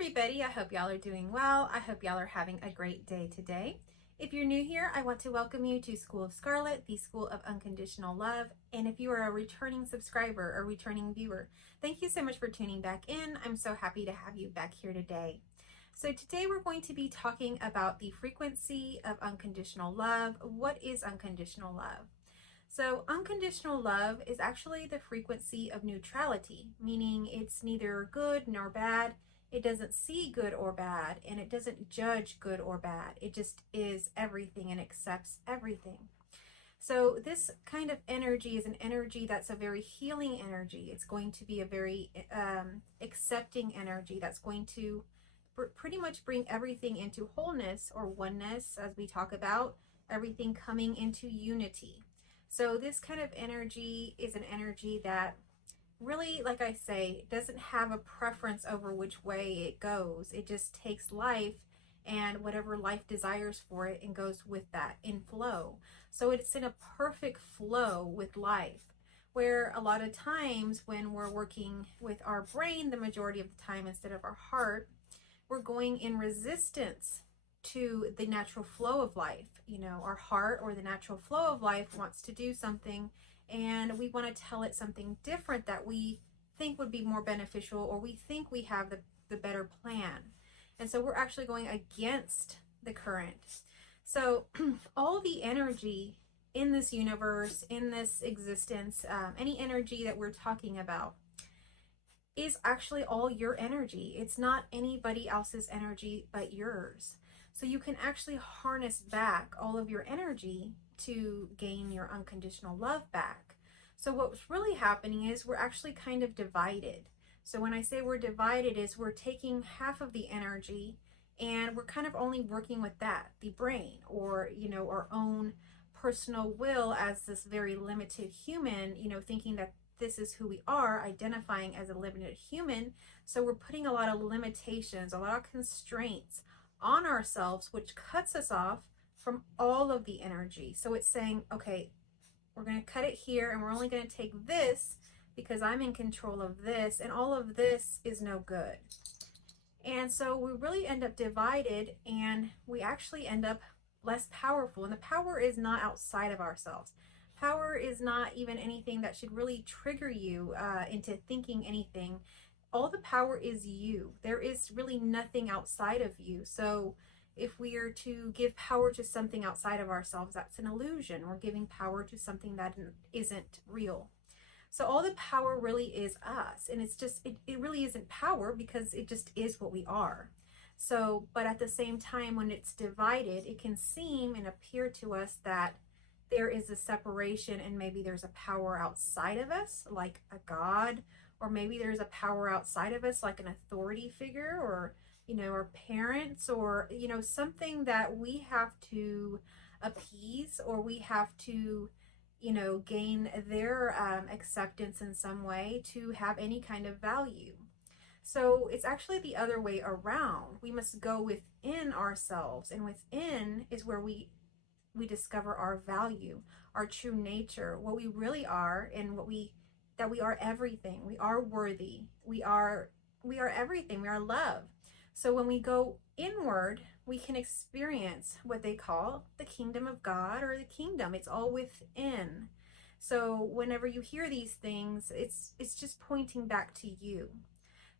everybody, I hope y'all are doing well. I hope y'all are having a great day today. If you're new here, I want to welcome you to School of Scarlet, the School of Unconditional Love. And if you are a returning subscriber or returning viewer, thank you so much for tuning back in. I'm so happy to have you back here today. So today we're going to be talking about the frequency of unconditional love. What is unconditional love? So unconditional love is actually the frequency of neutrality, meaning it's neither good nor bad. It doesn't see good or bad, and it doesn't judge good or bad. It just is everything and accepts everything. So this kind of energy is an energy that's a very healing energy. It's going to be a very accepting energy that's going to pretty much bring everything into wholeness or oneness, as we talk about, everything coming into unity. So this kind of energy is an energy that really, like I say, doesn't have a preference over which way it goes. It just takes life and whatever life desires for it and goes with that in flow. So it's in a perfect flow with life, where a lot of times when we're working with our brain the majority of the time instead of our heart, we're going in resistance to the natural flow of life. You know, our heart or the natural flow of life wants to do something, and we want to tell it something different that we think would be more beneficial, or we think we have the better plan. And so we're actually going against the current. So all the energy in this universe, in this existence, any energy that we're talking about is actually all your energy. It's not anybody else's energy but yours. So you can actually harness back all of your energy to gain your unconditional love back. So what's really happening is we're actually kind of divided. So when I say we're divided, is we're taking half of the energy and we're kind of only working with that, the brain, or, you know, our own personal will as this very limited human, you know, thinking that this is who we are, identifying as a limited human. So we're putting a lot of limitations, a lot of constraints on ourselves, which cuts us off from all of the energy. So it's saying, okay, we're going to cut it here, and we're only going to take this because I'm in control of this, and all of this is no good. And so we really end up divided, and we actually end up less powerful. And the power is not outside of ourselves. Power is not even anything that should really trigger you into thinking anything. All the power is you. There is really nothing outside of you. So if we are to give power to something outside of ourselves, that's an illusion. We're giving power to something that isn't real. So all the power really is us. And it's just, it really isn't power, because it just is what we are. So, but at the same time, when it's divided, it can seem and appear to us that there is a separation, and maybe there's a power outside of us, like a God, or maybe there's a power outside of us, like an authority figure, or, you know, our parents, or, you know, something that we have to appease, or we have to, you know, gain their acceptance in some way to have any kind of value. So it's actually the other way around. We must go within ourselves, and within is where we discover our value, our true nature, what we really are, and that we are everything. We are worthy. We are everything. We are love. So when we go inward, we can experience what they call the kingdom of God, or the kingdom. It's all within. So whenever you hear these things, it's just pointing back to you.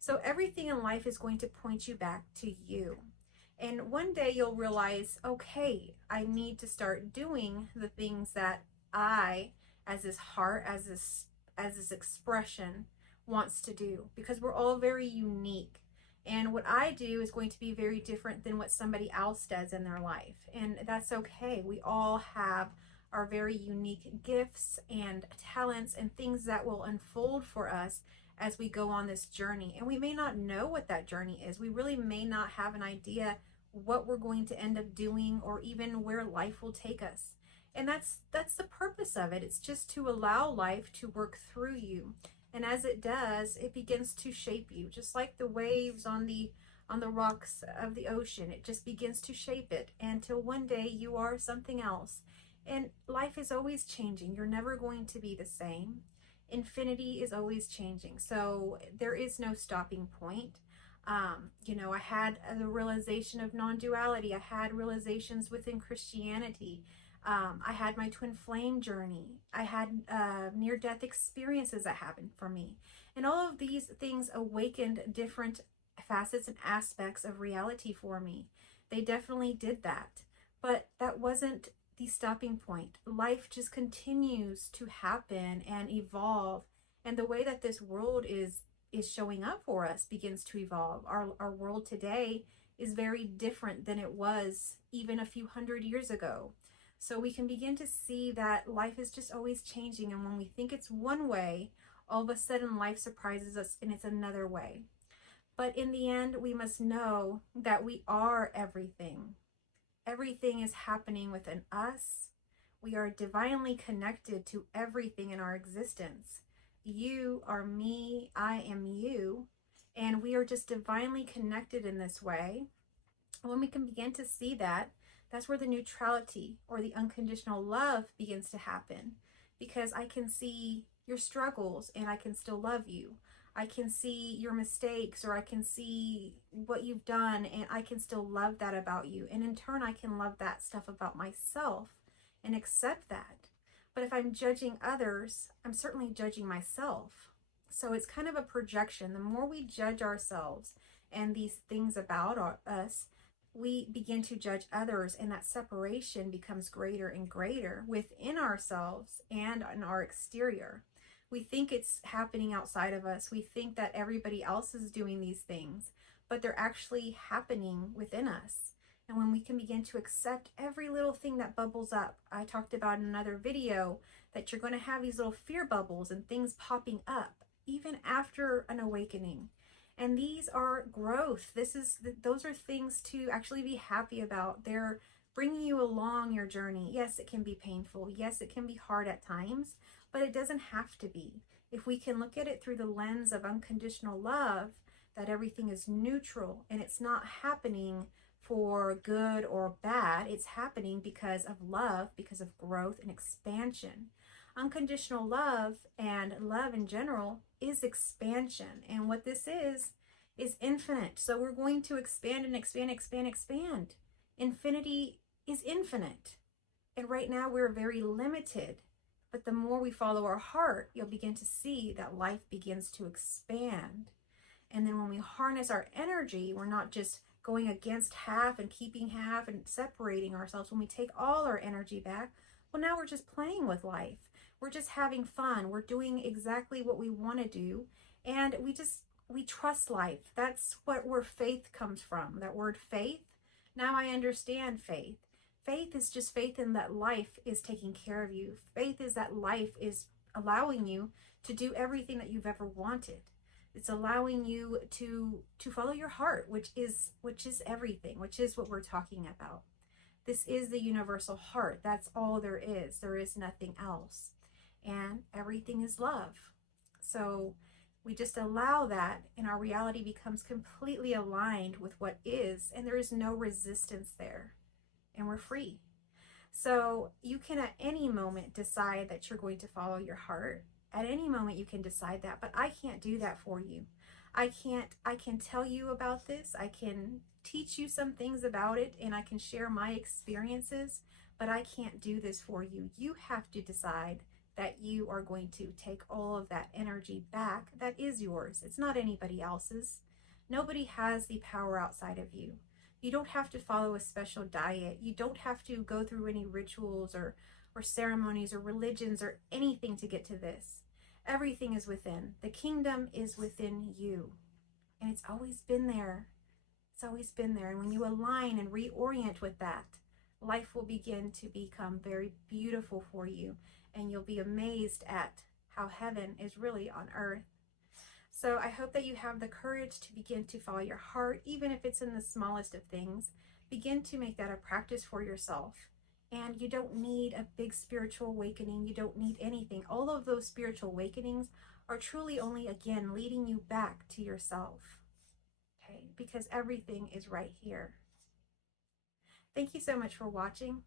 So everything in life is going to point you back to you. And one day you'll realize, okay, I need to start doing the things that I, as this heart, as this expression, wants to do, because we're all very unique. And what I do is going to be very different than what somebody else does in their life. And that's okay. We all have our very unique gifts and talents and things that will unfold for us as we go on this journey. And we may not know what that journey is. We really may not have an idea what we're going to end up doing, or even where life will take us. And that's the purpose of it. It's just to allow life to work through you. And as it does, it begins to shape you, just like the waves on the rocks of the ocean. It just begins to shape it until one day you are something else. And life is always changing. You're never going to be the same. Infinity is always changing. So there is no stopping point. You know, I had the realization of non-duality. I had realizations within Christianity. I had my twin flame journey. I had near-death experiences that happened for me. And all of these things awakened different facets and aspects of reality for me. They definitely did that. But that wasn't the stopping point. Life just continues to happen and evolve. And the way that this world is showing up for us begins to evolve. Our world today is very different than it was even a few hundred years ago. So we can begin to see that life is just always changing. And when we think it's one way, all of a sudden life surprises us and it's another way. But in the end, we must know that we are everything. Everything is happening within us. We are divinely connected to everything in our existence. You are me, I am you, and we are just divinely connected in this way. When we can begin to see that, that's where the neutrality or the unconditional love begins to happen, because I can see your struggles and I can still love you. I can see your mistakes, or I can see what you've done, and I can still love that about you. And in turn, I can love that stuff about myself and accept that. But if I'm judging others, I'm certainly judging myself. So it's kind of a projection. The more we judge ourselves and these things about us, we begin to judge others, and that separation becomes greater and greater within ourselves and in our exterior. We think it's happening outside of us. We think that everybody else is doing these things, but they're actually happening within us. And when we can begin to accept every little thing that bubbles up, I talked about in another video that you're going to have these little fear bubbles and things popping up even after an awakening. And these are growth. Those are things to actually be happy about. They're bringing you along your journey. Yes, it can be painful. Yes, it can be hard at times, but it doesn't have to be. If we can look at it through the lens of unconditional love, that everything is neutral and it's not happening for good or bad. It's happening because of love, because of growth and expansion. Unconditional love and love in general is expansion. And what this is infinite. So we're going to expand and expand, expand, expand. Infinity is infinite. And right now we're very limited. But the more we follow our heart, you'll begin to see that life begins to expand. And then when we harness our energy, we're not just going against half and keeping half and separating ourselves. When we take all our energy back, well, now we're just playing with life. We're just having fun. We're doing exactly what we want to do. And we trust life. That's where faith comes from. That word faith. Now I understand faith. Faith is just faith in that life is taking care of you. Faith is that life is allowing you to do everything that you've ever wanted. It's allowing you to follow your heart, which is everything, which is what we're talking about. This is the universal heart. That's all there is. There is nothing else. And everything is love. So we just allow that, and our reality becomes completely aligned with what is, and there is no resistance there. And we're free. So you can at any moment decide that you're going to follow your heart. At any moment you can decide that, but I can't do that for you. I can tell you about this. I can teach you some things about it, and I can share my experiences, but I can't do this for you. You have to decide that you are going to take all of that energy back that is yours. It's not anybody else's. Nobody has the power outside of you. You don't have to follow a special diet. You don't have to go through any rituals or ceremonies or religions or anything to get to this. Everything is within. The kingdom is within you. And it's always been there. It's always been there. And when you align and reorient with that, life will begin to become very beautiful for you. And you'll be amazed at how heaven is really on earth. So I hope that you have the courage to begin to follow your heart, even if it's in the smallest of things. Begin to make that a practice for yourself. And you don't need a big spiritual awakening. You don't need anything. All of those spiritual awakenings are truly only, again, leading you back to yourself. Okay? Because everything is right here. Thank you so much for watching.